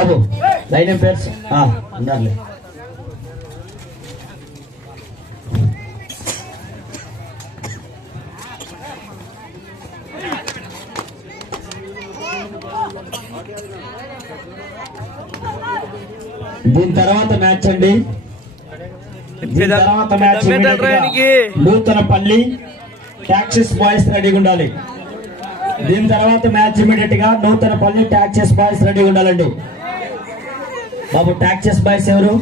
బాబు line pairs ఉండాలి. దీని తర్వాత మ్యాచ్ అండి. నూతనపల్లి టాక్సిస్ బాయ్స్ రెడీగా ఉండాలి. దీని తర్వాత మ్యాచ్ ఇమీడియట్ గా నూతనపల్లి టాక్సిస్ బాయ్స్ రెడీగా ఉండాలండి. బాబు టాక్సిస్ బాయ్స్ ఎవరు?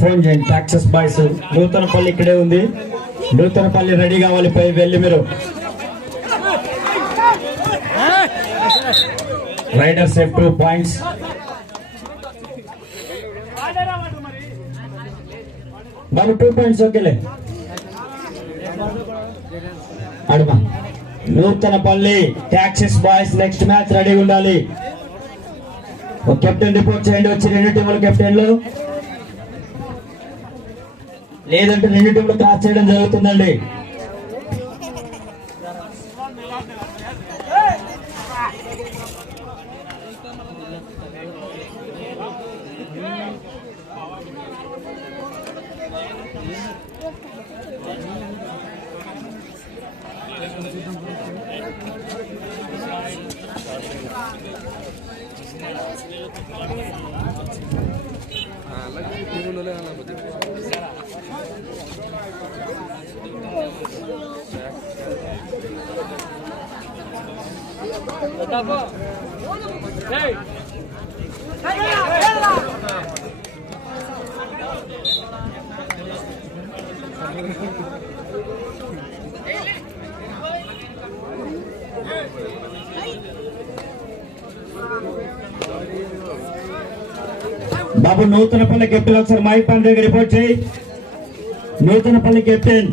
ఫోన్ చేయండి. టాక్సిస్ బాయ్స్ నూతనపల్లి ఇక్కడే ఉంది. నూతనపల్లి రెడీ కావాలి. పై వెళ్ళి మీరు రైడర్ సేఫ్ 2 points. బాబు 2 points ఓకేలే. అడుమా నూతనపల్లి టాక్సిస్ బాయ్స్ నెక్స్ట్ మ్యాచ్ రెడీగా ఉండాలి. ఒక కెప్టెన్ రిపోర్ట్ చేయండి. వచ్చి 2 టీముల కెప్టెన్లు, లేదంటే 2 టీములు క్రాస్ చేయడం జరుగుతుందండి. బాబు నూతనపల్లి కెప్టెన్ ఒకసారి మైక్ పని దగ్గర రిపోర్ట్ చేయి. నూతనపల్లి కెప్టెన్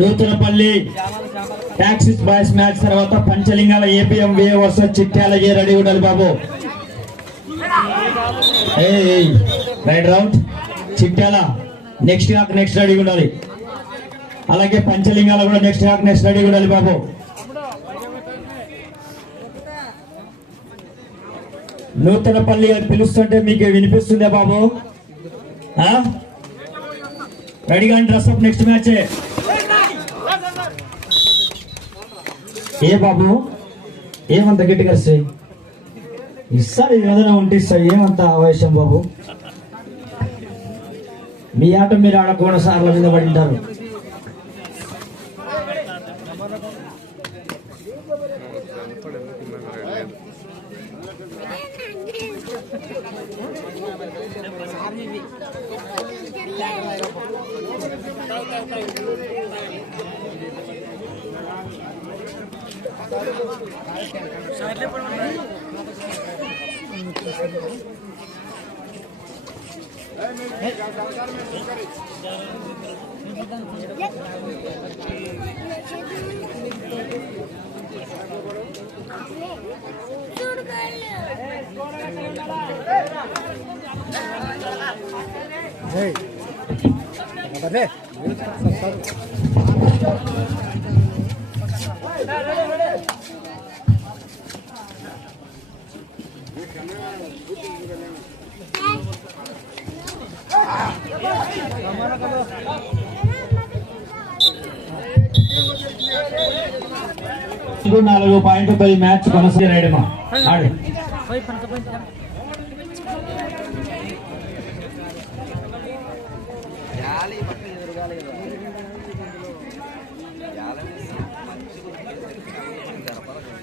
నూతనపల్లి టాక్సిస్ బాయ్స్ మ్యాచ్ తర్వాత పంచలింగాల ఏపీఎం వే వర్సెస్ చిట్యాల ఏ రెడీ ఉండాలి బాబు. Right round Chityala next ready ఉండాలి. అలాగే పంచలింగాల కూడా నెక్స్ట్ రెడీ ఉండాలి బాబు. నూతనపల్లి అని పిలుస్తుంటే మీకు వినిపిస్తుందా బాబు? రెడీగా డ్రెస్ అప్ నెక్స్ట్ మ్యాచ్. ఏ బాబు ఏమంత గట్టిగా ఇస్తారు ఏదైనా ఉంటే ఇస్తారు. ఏమంత ఆవేశం బాబు? మీ ఆట మీరు ఆడకుండా సార్ల మీద పడింటారు. నాలుగు పాయింట్ పై మ్యాచ్ కొనసాగడమా ఆడి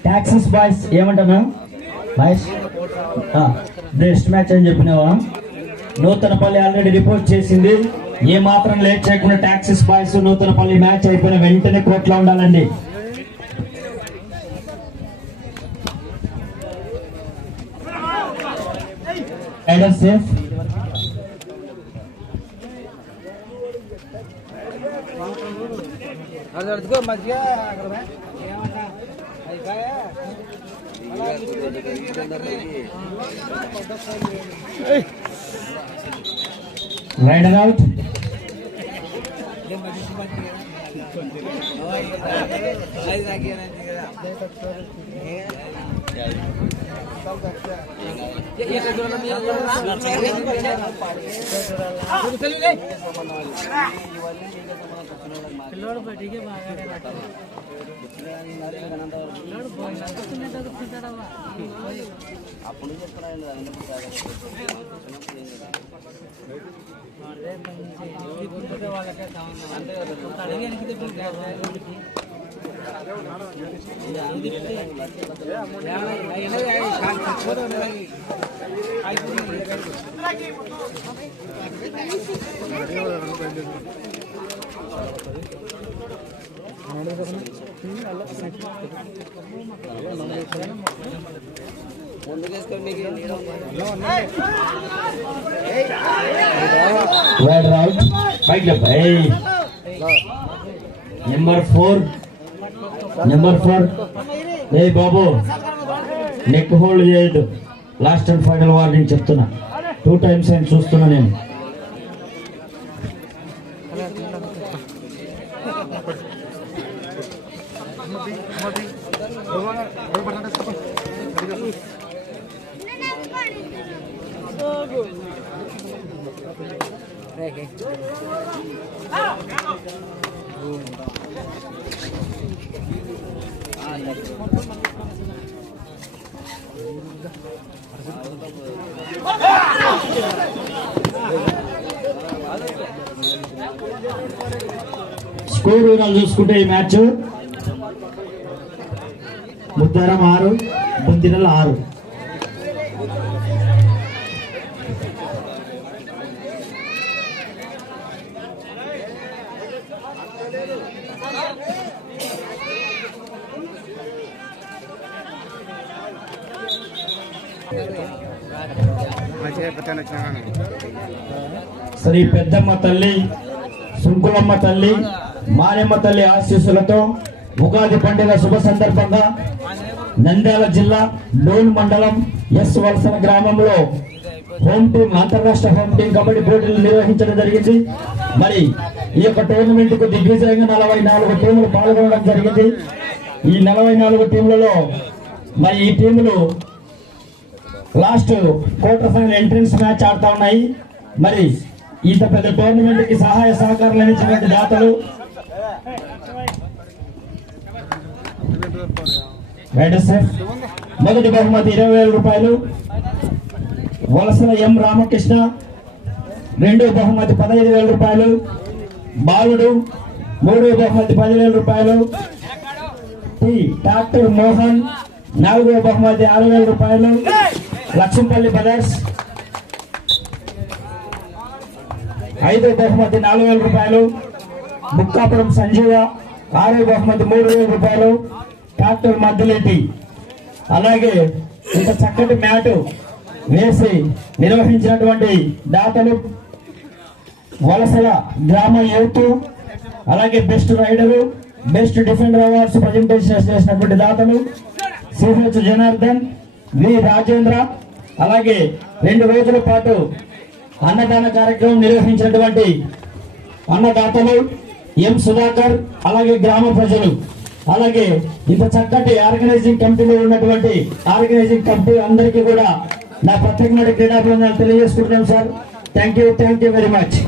టాక్సిస్ బాయ్స్ ఏమంటున్నా బాయ్స్ బెస్ట్ మ్యాచ్ అని చెప్పినావా? నూతనపల్లి ఆల్రెడీ రిపోర్ట్ చేసింది. ఏ మాత్రం లేట్ చేయకుండా టాక్సిస్ బాయ్స్ నూతనపల్లి మ్యాచ్ అయిపోయిన వెంటనే కోర్టులో ఉండాలండి. Safe rider out. Rider out. Bike number 4 ఏ బాబు నెక్ హోల్డ్ చేయొద్దు. లాస్ట్ అండ్ ఫైనల్ వార్నింగ్ చెప్తున్నా. 2 times అని చూస్తున్నా నేను. స్కోర్ వివరాలు చూసుకుంటే ఈ మ్యాచ్ ముద్దారం 6, బుందినల్ 6. శ్రీ పెద్దమ్మ తల్లి, సుంకులమ్మ తల్లి, మారెమ్మ తల్లి ఆశీస్సులతో ఉగాది పండుగ శుభ సందర్భంగా నంద్యాల జిల్లా డోన్ మండలం ఎస్ వలసన గ్రామంలో హోమ్ టీం, అంతర్రాష్ట్ర హోమ్ టీం కబడ్డీ పోటీలు నిర్వహించడం జరిగింది. మరి ఈ యొక్క టోర్నమెంట్ కు దిగ్విజయంగా 44 టీములు పాల్గొనడం జరిగింది. ఈ 44 టీములలో మరి ఈ టీములు last quarter final entrance match ఆడుతా ఉన్నాయి. మరి ఇంత పెద్ద టోర్నమెంట్ కి సహాయ సహకారాలు అందించినటువంటి దాతలు మొదటి బహుమతి 20,000 రూపాయలు వలసల ఎం రామకృష్ణ, రెండో బహుమతి 15,000 రూపాయలు బాలుడు, మూడో బహుమతి 10,000 రూపాయలు డాక్టర్ మోహన్, నాలుగో బహుమతి 6,000 రూపాయలు లక్ష్మపల్లి బ్రదర్స్, ఐదో బహుమతి 4,000 రూపాయలు బుక్కాపురం సంజీవ, ఆరో బహుమతి 3,000 రూపాయలు డాక్టర్ మద్దలేటి. అలాగే ఇంత చక్కటి మ్యాట్ వేసి నిర్వహించినటువంటి దాతలు వలసల గ్రామ యూత్, అలాగే best rider, best defender awards presentation చేసినటువంటి దాతలు సిహెచ్ జనార్దన్, వి రాజేంద్ర, అలాగే 2 రోజుల పాటు అన్నదాన కార్యక్రమం నిర్వహించినటువంటి అన్నదాతలు ఎం సుధాకర్, అలాగే గ్రామ ప్రజలు, అలాగే ఇంత చక్కటి ఆర్గనైజింగ్ కమిటీలో ఉన్నటువంటి ఆర్గనైజింగ్ కమిటీ అందరికీ కూడా నా ప్రత్యేకమైన క్రీడాభివందనాలు తెలియజేసుకుంటున్నాను sir. Thank you very much.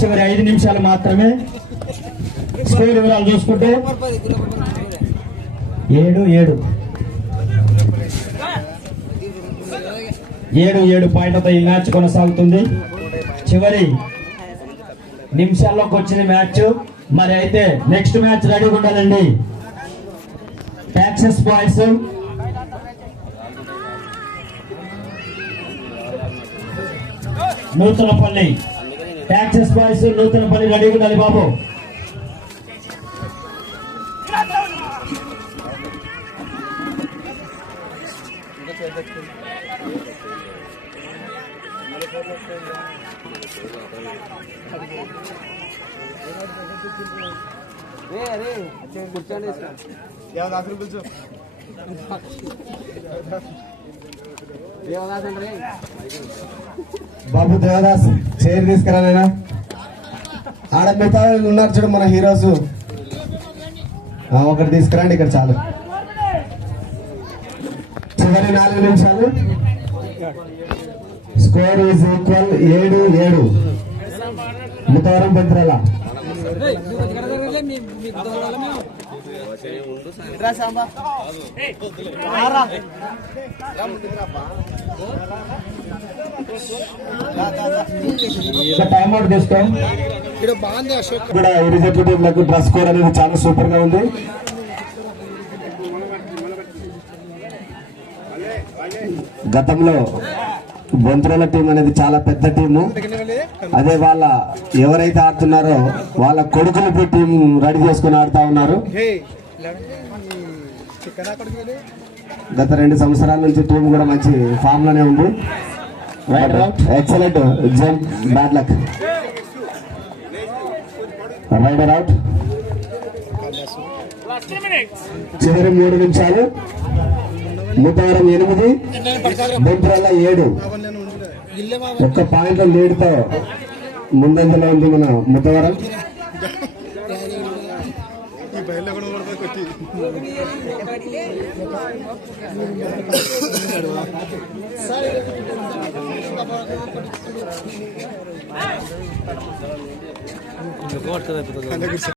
చివరి 5 నిమిషాలు మాత్రమే. స్కోర్ వివరాలు చూసుకుంటే 7 పాయింట్లతో ఈ మ్యాచ్ కొనసాగుతుంది. చివరి నిమిషాల్లోకి వచ్చింది మ్యాచ్. మరి అయితే నెక్స్ట్ మ్యాచ్ రెడీగా ఉండాలండి. టాక్సెస్ బాయ్స్ నూతనపల్లి, టాక్సెస్ బాయ్స్ నూతనపల్లి రెడీగా ఉండాలి బాబు. కూర్చోండి. బాబు దేవదాస్ చైర్ తీసుకురా నాయనా. ఆడ మిగతా వాళ్ళు ఉన్నారు చూడు మన హీరోస్, ఒకటి తీసుకురండి ఇక్కడ చాలు. చివరి 4 నిమిషాలు. Score is equal 7-7. Muthavaram Bantrala. Time out తీసుకోం. ఇక్కడ ఇరుజట్ల టీంలకు డ్రెస్ కోడ్ అనేది చాలా సూపర్ గా ఉంది. గతంలో బొంతురాల టీం అనేది చాలా పెద్ద టీము. అదే వాళ్ళ ఎవరైతే ఆడుతున్నారో వాళ్ళ కొడుకులకి టీం రెడీ చేసుకుని ఆడుతా ఉన్నారు. గత 2 సంవత్సరాల నుంచి టీం కూడా మంచి ఫామ్ లోనే ఉంది. Excellent jump, bad luck. Rider out. చివరి 3 నిమిషాలు. ముతవరం 8, బొంతురాల 7. ఒక్క పాయింట్ లీడ్తో ముందంజలో ఉంది మన ముతవరం.